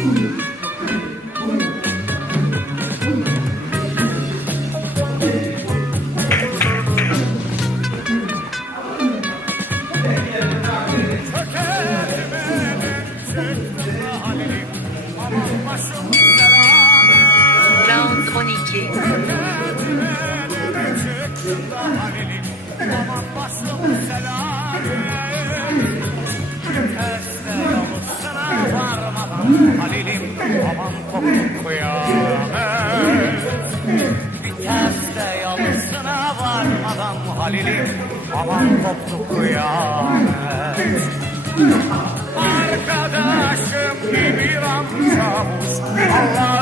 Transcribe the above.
Round 12 Halilim aman koptu kıyamet Biterse yalısına varmadan Halilim aman koptu kıyamet Arkadaşım bir bir amcamız Allah